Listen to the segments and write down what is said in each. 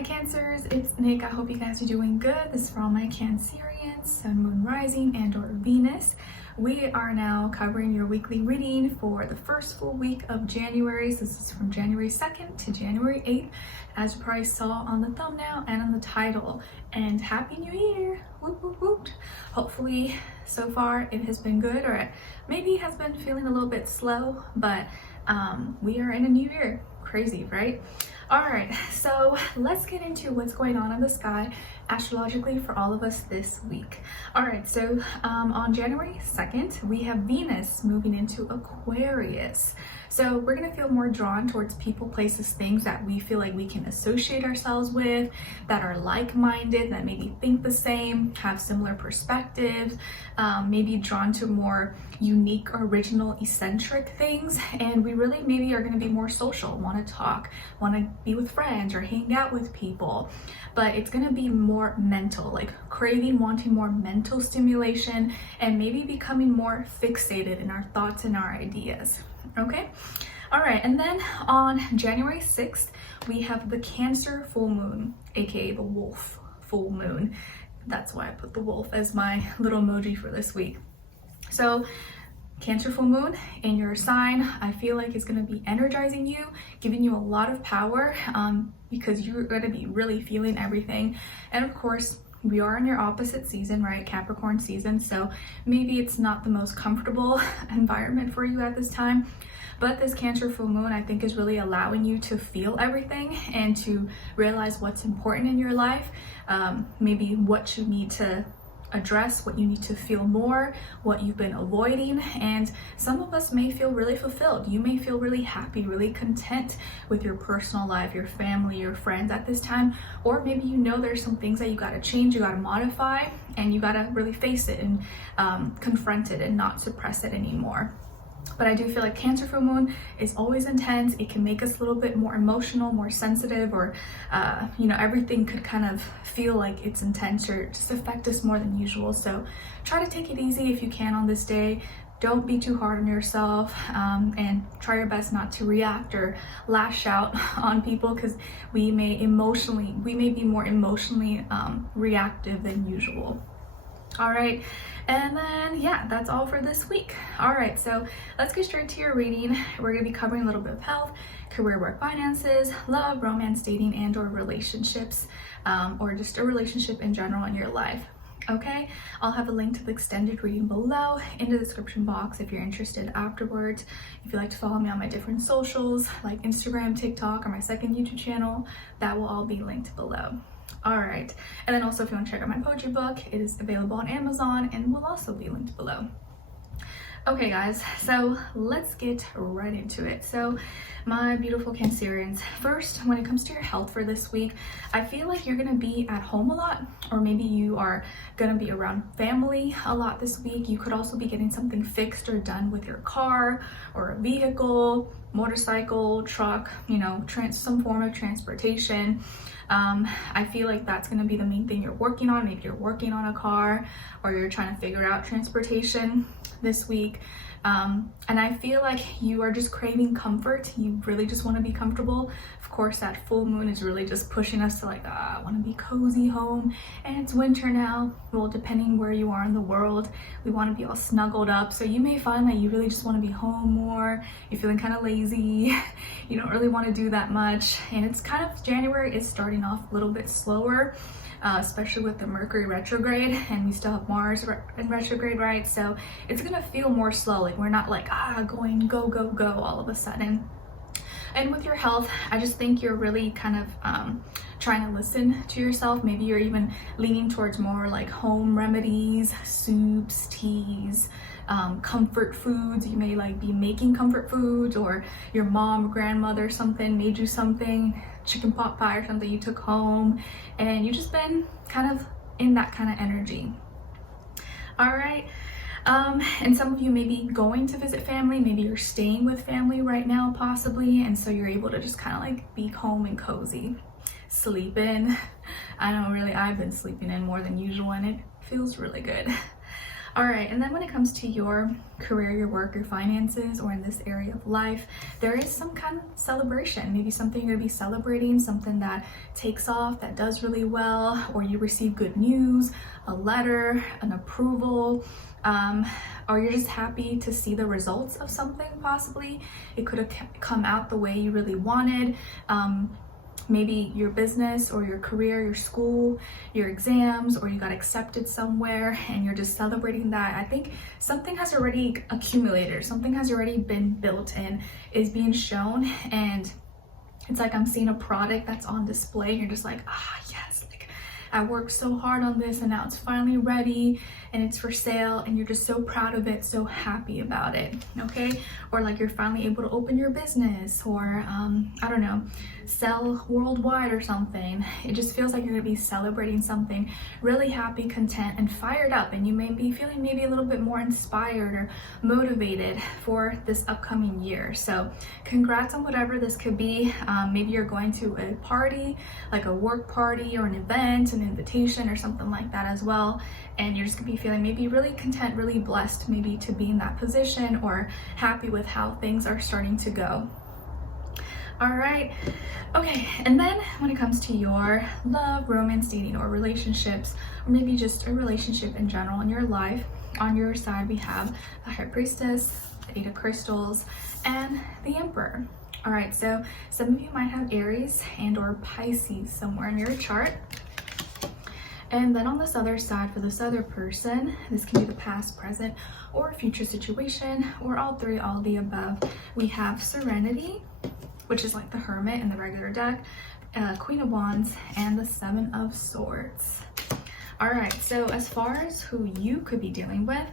Hi Cancers, it's Nick. I hope you guys are doing good. This is for all my Cancerians, Sun, Moon, Rising, and or Venus. We are now covering your weekly reading for the first full week of January. So this is from January 2nd to January 8th, as you probably saw on the thumbnail and on the title. And Happy New Year! Whoop, whoop, whoop. Hopefully, so far it has been good, or it maybe has been feeling a little bit slow, but we are in a new year. Crazy, right? All right, so let's get into what's going on in the sky astrologically for all of us this week. All right, so on January 2nd, we have Venus moving into Aquarius. So we're gonna feel more drawn towards people, places, things that we feel like we can associate ourselves with, that are like-minded, that maybe think the same, have similar perspectives, maybe drawn to more unique, original, eccentric things. And we really maybe are gonna be more social, wanna talk, wanna be with friends or hang out with people. But it's gonna be more mental, like craving, wanting more mental stimulation, and maybe becoming more fixated in our thoughts and our ideas. Okay, all right, and then on January 6th, we have the Cancer full moon, aka the wolf full moon. That's why I put the wolf as my little emoji for this week. So Cancer full moon in your sign, I feel like it's going to be energizing you, giving you a lot of power, because you're going to be really feeling everything. And of course, we are in your opposite season, right? Capricorn season. So maybe it's not the most comfortable environment for you at this time, but this Cancer full moon, I think, is really allowing you to feel everything and to realize what's important in your life, maybe what you need to address, what you need to feel more, what you've been avoiding. And some of us may feel really fulfilled. You may feel really happy, really content with your personal life, your family, your friends at this time. Or maybe you know there's some things that you got to change, you got to modify, and you got to really face it and confront it and not suppress it anymore. But I do feel like Cancer full moon is always intense. It can make us a little bit more emotional, more sensitive, or everything could kind of feel like it's intense or just affect us more than usual. So try to take it easy if you can on this day. Don't be too hard on yourself, and try your best not to react or lash out on people, because we may be more emotionally reactive than usual. All right, and then yeah, that's all for this week. All right, so let's get straight to your reading. We're going to be covering a little bit of health, career, work, finances, love, romance, dating, and or relationships, or just a relationship in general in your life. Okay, I'll have a link to the extended reading below in the description box if you're interested afterwards. If you'd like to follow me on my different socials like Instagram, TikTok, or my second YouTube channel, that will all be linked below. All right, and then also if you want to check out my poetry book, it is available on Amazon and will also be linked below. Okay guys, so let's get right into it. So my beautiful Cancerians, first, when it comes to your health for this week, I feel like you're gonna be at home a lot, or maybe you are gonna be around family a lot this week. You could also be getting something fixed or done with your car or a vehicle, motorcycle, truck, some form of transportation. I feel like that's going to be the main thing you're working on. Maybe you're working on a car, or you're trying to figure out transportation this week. And I feel like you are just craving comfort. You really just want to be comfortable. Of course, that full moon is really just pushing us to like, I want to be cozy home, and it's winter now. Well, depending where you are in the world, we want to be all snuggled up. So you may find that you really just want to be home more. You're feeling kind of lazy. You don't really want to do that much. And it's kind of, January is starting off a little bit slower, especially with the Mercury retrograde, and we still have Mars in retrograde, right? So it's gonna feel more slow. Like we're not like going go go go all of a sudden. And with your health, I just think you're really kind of trying to listen to yourself. Maybe you're even leaning towards more like home remedies, soups, teas, comfort foods. You may like be making comfort foods, or your mom or grandmother something made you something, chicken pot pie or something you took home, and you just been kind of in that kind of energy. All right. And some of you may be going to visit family. Maybe you're staying with family right now, possibly, and so you're able to just kind of like be home and cozy, sleep in. I know, really, I've been sleeping in more than usual, and it feels really good. All right, and then when it comes to your career, your work, your finances, or in this area of life, there is some kind of celebration. Maybe something you're gonna be celebrating, something that takes off, that does really well, or you receive good news, a letter, an approval, or you're just happy to see the results of something possibly. It could have come out the way you really wanted. Maybe your business or your career, your school, your exams, or you got accepted somewhere and you're just celebrating that. I think something has already accumulated, something has already been built and is being shown, and it's like I'm seeing a product that's on display and you're just like, ah, yes, like I worked so hard on this and now it's finally ready and it's for sale, and you're just so proud of it, so happy about it, okay? Or like you're finally able to open your business, or I don't know, sell worldwide or something. It just feels like you're gonna be celebrating something, really happy, content, and fired up, and you may be feeling maybe a little bit more inspired or motivated for this upcoming year. So congrats on whatever this could be. Maybe you're going to a party, like a work party or an event, an invitation or something like that as well, and you're just gonna be feeling maybe really content, really blessed maybe to be in that position, or happy with how things are starting to go. All right, okay, and then when it comes to your love, romance, dating, or relationships, or maybe just a relationship in general in your life, on your side we have the High Priestess, the Eight of Crystals, and the Emperor. All right, so some of you might have Aries and or Pisces somewhere in your chart. And then on this other side, for this other person, this can be the past, present, or future situation, or all three, all the above. We have Serenity, which is like the Hermit in the regular deck, Queen of Wands, and the Seven of Swords. All right, so as far as who you could be dealing with,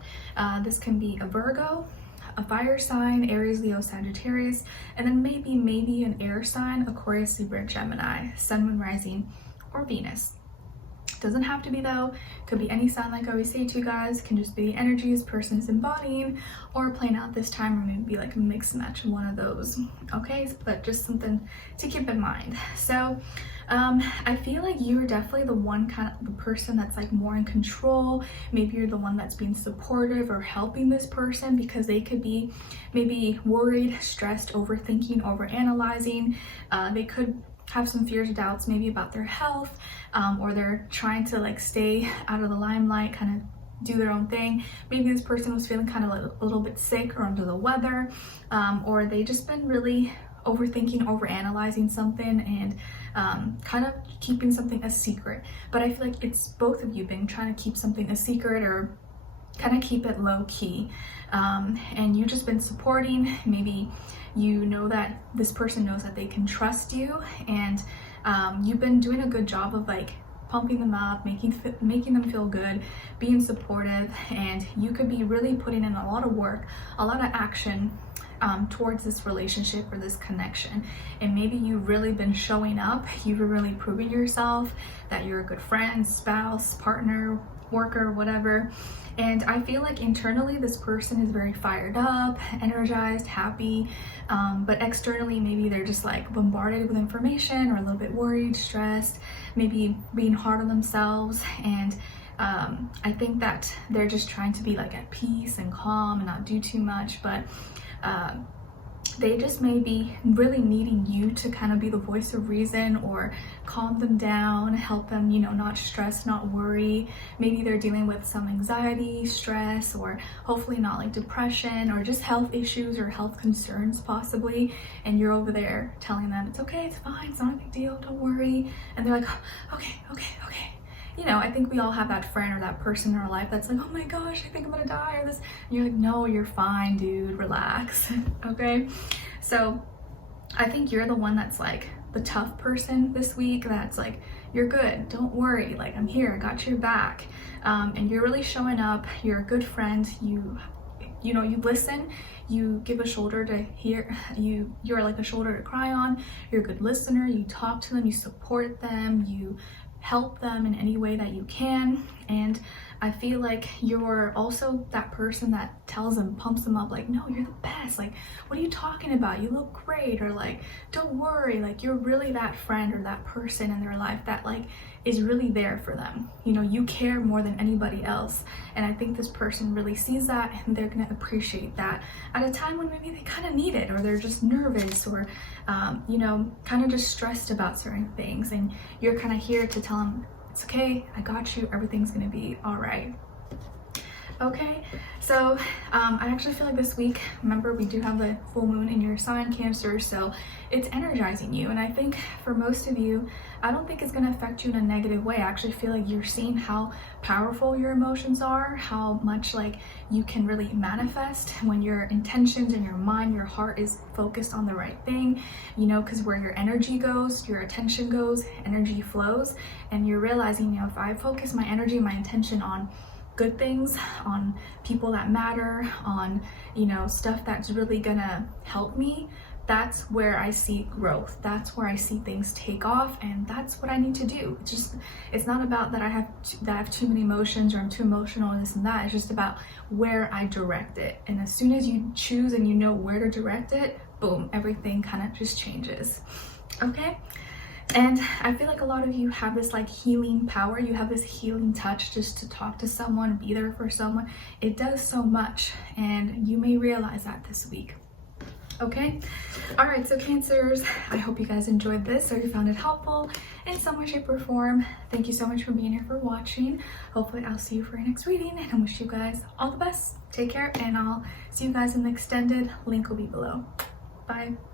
this can be a Virgo, a fire sign, Aries, Leo, Sagittarius, and then maybe an air sign, Aquarius, Libra, Gemini, Sun, Moon, Rising, or Venus. Doesn't have to be though, could be any sign like I always say to you guys, can just be the energies person is embodying or playing out this time, or maybe like a mix match of one of those, okay? But just something to keep in mind. So I feel like you're definitely the one kind of the person that's like more in control. Maybe you're the one that's being supportive or helping this person, because they could be maybe worried, stressed, overthinking, overanalyzing. They could have some fears, doubts maybe about their health, or they're trying to like stay out of the limelight, kind of do their own thing. Maybe this person was feeling kind of like a little bit sick or under the weather, or they just been really overthinking, overanalyzing something, and kind of keeping something a secret. But I feel like it's both of you been trying to keep something a secret or kind of keep it low key, and you've just been supporting. Maybe you know that this person knows that they can trust you, and you've been doing a good job of like pumping them up, making them feel good, being supportive, and you could be really putting in a lot of work, a lot of action towards this relationship or this connection. And maybe you've really been showing up, you've really proven yourself that you're a good friend, spouse, partner, worker, whatever. And I feel like internally this person is very fired up, energized, happy, but externally maybe they're just like bombarded with information, or a little bit worried, stressed, maybe being hard on themselves. And I think that they're just trying to be like at peace and calm and not do too much, but they just may be really needing you to kind of be the voice of reason, or calm them down, help them, you know, not stress, not worry. Maybe they're dealing with some anxiety, stress, or hopefully not like depression, or just health issues or health concerns possibly. And you're over there telling them, it's okay, it's fine, it's not a big deal, don't worry. And they're like, okay. You know, I think we all have that friend or that person in our life that's like, oh my gosh, I think I'm gonna die, or this. And you're like, no, you're fine, dude, relax, okay? So I think you're the one that's like the tough person this week, that's like, you're good, don't worry, like I'm here, I got your back. And you're really showing up, you're a good friend, you know, you listen, you give a shoulder to hear, you're like a shoulder to cry on, you're a good listener, you talk to them, you support them, you help them in any way that you can. And I feel like you're also that person that tells them, pumps them up, like, no, you're the best. Like, what are you talking about? You look great. Or like, don't worry. Like, you're really that friend or that person in their life that like is really there for them. You know, you care more than anybody else. And I think this person really sees that, and they're going to appreciate that at a time when maybe they kind of need it, or they're just nervous, or, you know, kind of just stressed about certain things. And you're kind of here to tell them, it's okay, I got you, everything's gonna be all right. Okay, so I actually feel like this week, remember, we do have the full moon in your sign, Cancer, so it's energizing you. And I think for most of you, I don't think it's going to affect you in a negative way. I actually feel like you're seeing how powerful your emotions are, how much like you can really manifest when your intentions and your mind, your heart is focused on the right thing, you know, because where your energy goes, your attention goes, energy flows. And you're realizing, you know, if I focus my energy, my intention on good things, on people that matter, on, you know, stuff that's really gonna help me, that's where I see growth. That's where I see things take off, and that's what I need to do. It's not about that I have too many emotions, or I'm too emotional, and this and that. It's just about where I direct it. And as soon as you choose and you know where to direct it, boom, everything kind of just changes. Okay? And I feel like a lot of you have this like healing power. You have this healing touch just to talk to someone, be there for someone. It does so much, and you may realize that this week. Okay? All right, so Cancers, I hope you guys enjoyed this, or you found it helpful in some way, shape, or form. Thank you so much for being here, for watching. Hopefully I'll see you for your next reading, and I wish you guys all the best. Take care, and I'll see you guys in the extended. Link will be below. Bye.